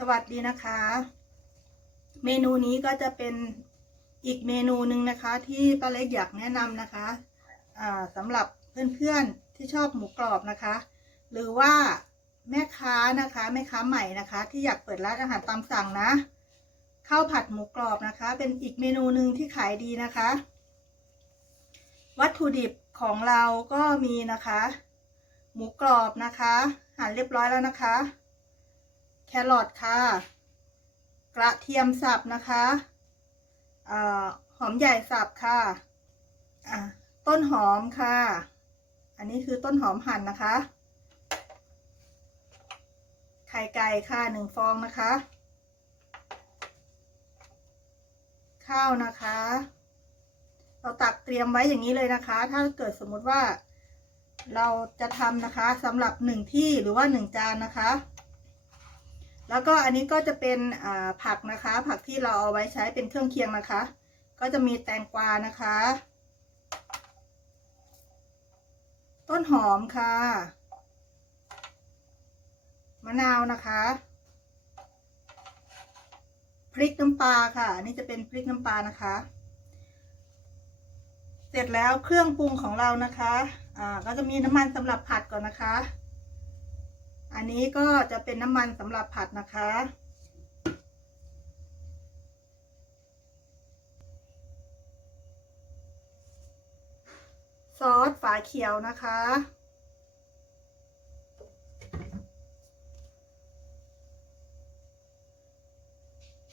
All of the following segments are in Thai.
สวัสดีนะคะ เมนูนี้ก็จะเป็นอีกเมนูหนึ่งนะคะ ที่ป้าเล็กอยากแนะนำนะคะอ่าสำหรับเพื่อนๆที่ชอบหมูกรอบนะคะ หรือว่าแม่ค้านะคะแม่ค้าใหม่นะคะ ที่อยากเปิดร้านอาหารตามสั่งนะข้าวผัดหมูกรอบนะคะ เป็นอีกเมนูหนึ่งที่ขายดีนะคะ วัตถุดิบของเราก็มีนะคะ หมูกรอบนะคะหั่นเรียบร้อยแล้วนะคะ แครอทค่ะ กระเทียมสับนะคะอหอมใหญ่สับค่ะต้นหอมค่ะ อันนี้คือต้นหอมหั่นนะคะ ไข่ไก่ค่ะหนึ่งฟองนะคะ ข้าวนะคะ เราตักเตรียมไว้อย่างนี้เลยนะคะ ถ้าเกิดสมมติว่าเราจะทำนะคะสำหรับหนึ่งที่หรือว่าหนึ่งจานนะคะ แล้วก็อันนี้ก็จะเป็นผักนะคะ ผักที่เราเอาไว้ใช้เป็นเครื่องเคียงนะคะ ก็จะมีแตงกวานะคะ ต้นหอมค่ะ มะนาวนะคะ พริกน้ำปลาค่ะ อันนี้จะเป็นพริกน้ำปลานะคะ เสร็จแล้วเครื่องปรุงของเรานะคะ อ่า ก็จะมีน้ำมันสำหรับผัดก่อนนะคะ อันนี้ก็จะเป็นน้ำมันสำหรับผัดนะคะ ซอสฝาเขียวนะคะ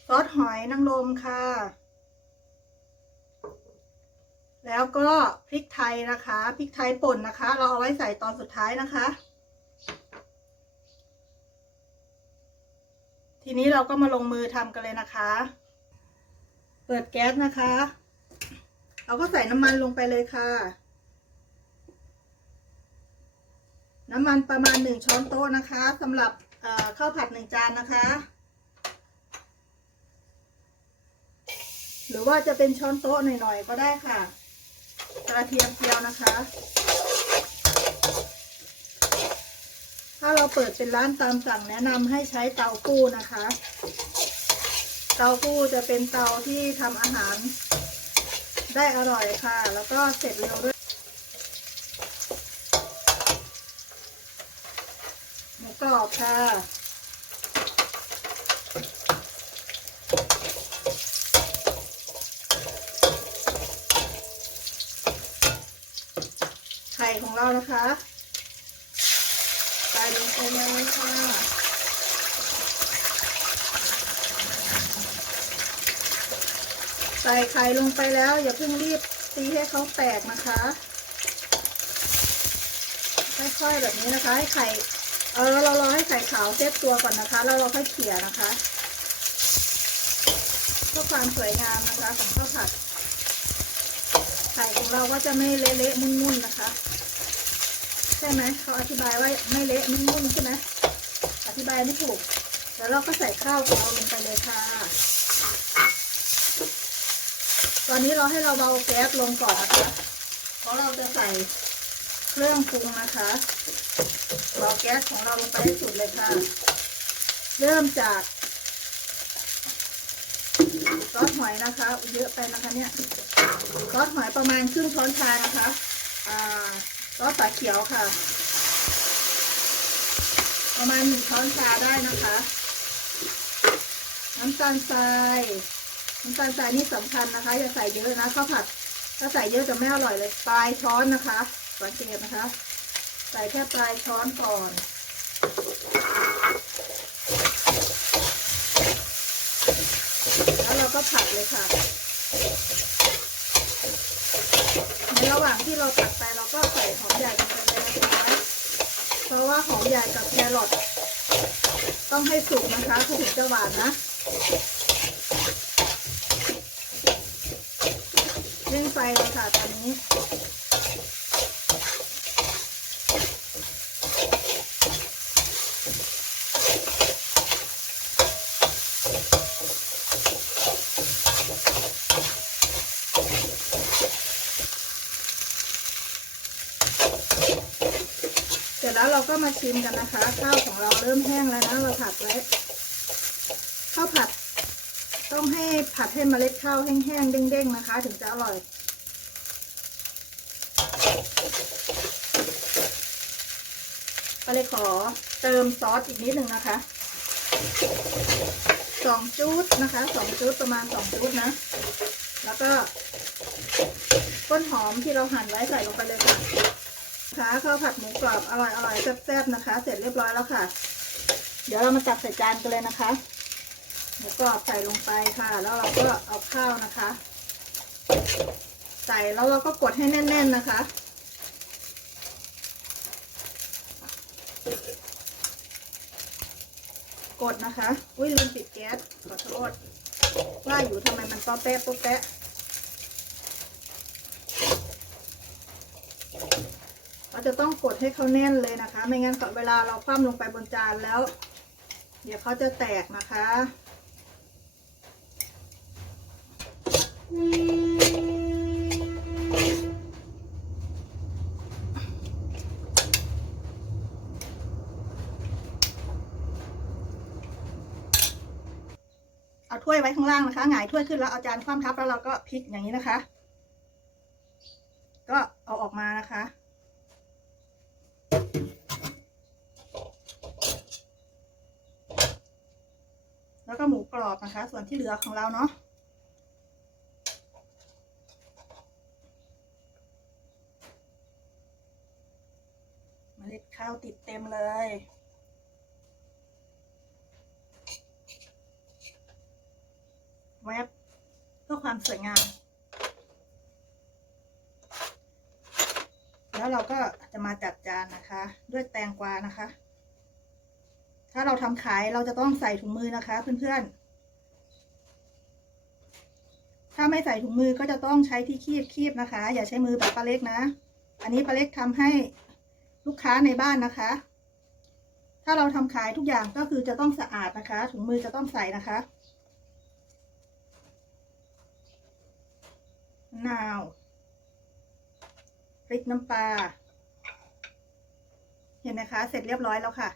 ซอสหอยนางรมค่ะ แล้วก็พริกไทยนะคะ พริกไทยป่นนะคะ เราเอาไว้ใส่ตอนสุดท้ายนะคะ ทีนี้เราก็มาลงมือทำกันเลยนะคะ เปิดแก๊สนะคะ เราก็ใส่น้ำมันลงไปเลยค่ะ น้ำมันประมาณหนึ่งช้อนโต๊ะนะคะสำหรับข้าวผัดหนึ่งจานนะคะ หรือว่าจะเป็นช้อนโต๊ะหน่อยๆก็ได้ค่ะ กระเทียมเจียวนะคะ ถ้าเราเปิดเป็นร้านตามสั่งแนะนำให้ใช้เตากู้นะคะ เตากู้จะเป็นเตาที่ทำอาหาร ได้อร่อยค่ะ แล้วก็เสร็จเร็วด้วยหมูกรอบค่ะไข่ของเรานะคะ ใส่ไปเลยค่ะใส่ไข่ลงไปแล้ว อย่าเพิ่งรีบตีให้เขาแตกนะคะ ค่อยๆแบบนี้นะคะ ให้ไข่เออเรารอให้ไข่ขาวเซตตัวก่อนนะคะ แล้วเราค่อยเขี่ยนะคะเพื่อความสวยงามนะคะของข้าวผัด ไข่ของเราก็จะไม่เละๆมุ่นๆนะคะ ใช่ไหมเขาอธิบายว่าไม่เละมุ่นใช่ไหมอธิบายไม่ถูก แล้วเราก็ใส่ข้าวของเราลงไปเลยค่ะ ตอนนี้เราให้เราเบาแก๊สลงก่อนนะคะเพราะเราจะใส่เครื่องปรุงนะคะเบาแก๊สของเราลงไปให้สุดเลยค่ะ เริ่มจากซอสหอยนะคะเยอะไปนะคะเนี่ยซอสหอยประมาณครึ่งช้อนชานะคะ อ่า ซอสฝาเขียวค่ะ ประมาณหนึ่งช้อนชาได้นะคะ น้ำตาลทรายน้ำตาลทรายนี่สำคัญนะคะ อย่าใส่เยอะนะข้าวผัด ถ้าใส่เยอะจะไม่อร่อยเลยปลายช้อนนะคะสังเกตนะคะ ใส่แค่ปลายช้อนก่อนแล้วเราก็ผัดเลยค่ะ ระหว่างที่เราตักไปเราก็ใส่หอมใหญ่ลงไปเลยนะคะเพราะว่าหอมใหญ่กับแครอทต้องให้สุกนะคะถึงจะหวานนะเร่งไฟเลยค่ะตอนนี้ ร็จแล้วเราก็มาชิมกันนะคะ ข้าวของเราเริ่มแห้งแล้วนะเราผัดไว้ข้าวผัด ต้องให้ผัดให้เมล็ดข้าวแห้งๆเด้งๆนะคะ ถึงจะอร่อย ก็เลยขอเติมซอสอีกนิดหนึ่งนะคะสองจุดนะคะสองจุดประมาณสองจุดนะ แล้วก็ต้นหอมที่เราหั่นไว้ใส่ลงไปเลยค่ะ คะข้าวผัดหมูกรอบอร่อยอร่อยแซ่บๆนะคะ เสร็จเรียบร้อยแล้วค่ะ เดี๋ยวเรามาตักใส่จานกันเลยนะคะ หมูกรอบใส่ลงไปค่ะ แล้วเราก็เอาข้าวนะคะ ใส่แล้วเราก็กดให้แน่น ๆนะคะกดนะคะ อุ้ยลืมปิดแก๊สขอโทษว่าอยู่ทำไมมันป๊อแป๊ะป๊อแป๊ะ เราจะต้องกดให้เขาแน่นเลยนะคะ ไม่งั้นเวลาเราคว่ำลงไปบนจานแล้ว เดี๋ยวเขาจะแตกนะคะเอาถ้วยไว้ข้างล่างนะคะ หงายถ้วยขึ้นแล้วเอาจานคว่ำทับแล้วเราก็พลิกอย่างนี้นะคะ ก็เอาออกมานะคะ แล้วก็หมูกรอบนะคะ ส่วนที่เหลือของเราเนาะเมล็ดข้าวติดเต็มเลยแวบเพื่อความสวยงาม แล้วเราก็จะมาจัดจานนะคะ ด้วยแตงกวานะคะ ถ้าเราทำขายเราจะต้องใส่ถุงมือนะคะ เพื่อนๆ ถ้าไม่ใส่ถุงมือก็จะต้องใช้ที่คีบคีบนะคะ อย่าใช้มือแบบปลาเล็กนะ อันนี้ปลาเล็กทำให้ลูกค้าในบ้านนะคะ ถ้าเราทำขายทุกอย่างก็คือจะต้องสะอาดนะคะ ถุงมือจะต้องใส่นะคะนาว พริกน้ำปลา เห็นไหมคะ เสร็จเรียบร้อยแล้วค่ะ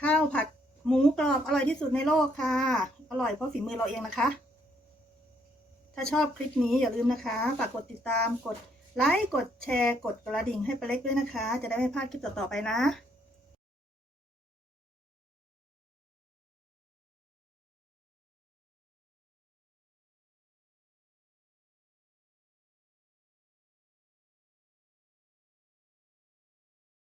ข้าวผัดหมูกรอบอร่อยที่สุดในโลกค่ะ อร่อยเพราะฝีมือเราเองนะคะ ถ้าชอบคลิปนี้อย่าลืมนะคะฝากกดติดตามกดไลค์กดแชร์ กดกระดิ่งให้ปลาเล็กด้วยนะคะ จะได้ไม่พลาดคลิปต่อๆไปนะ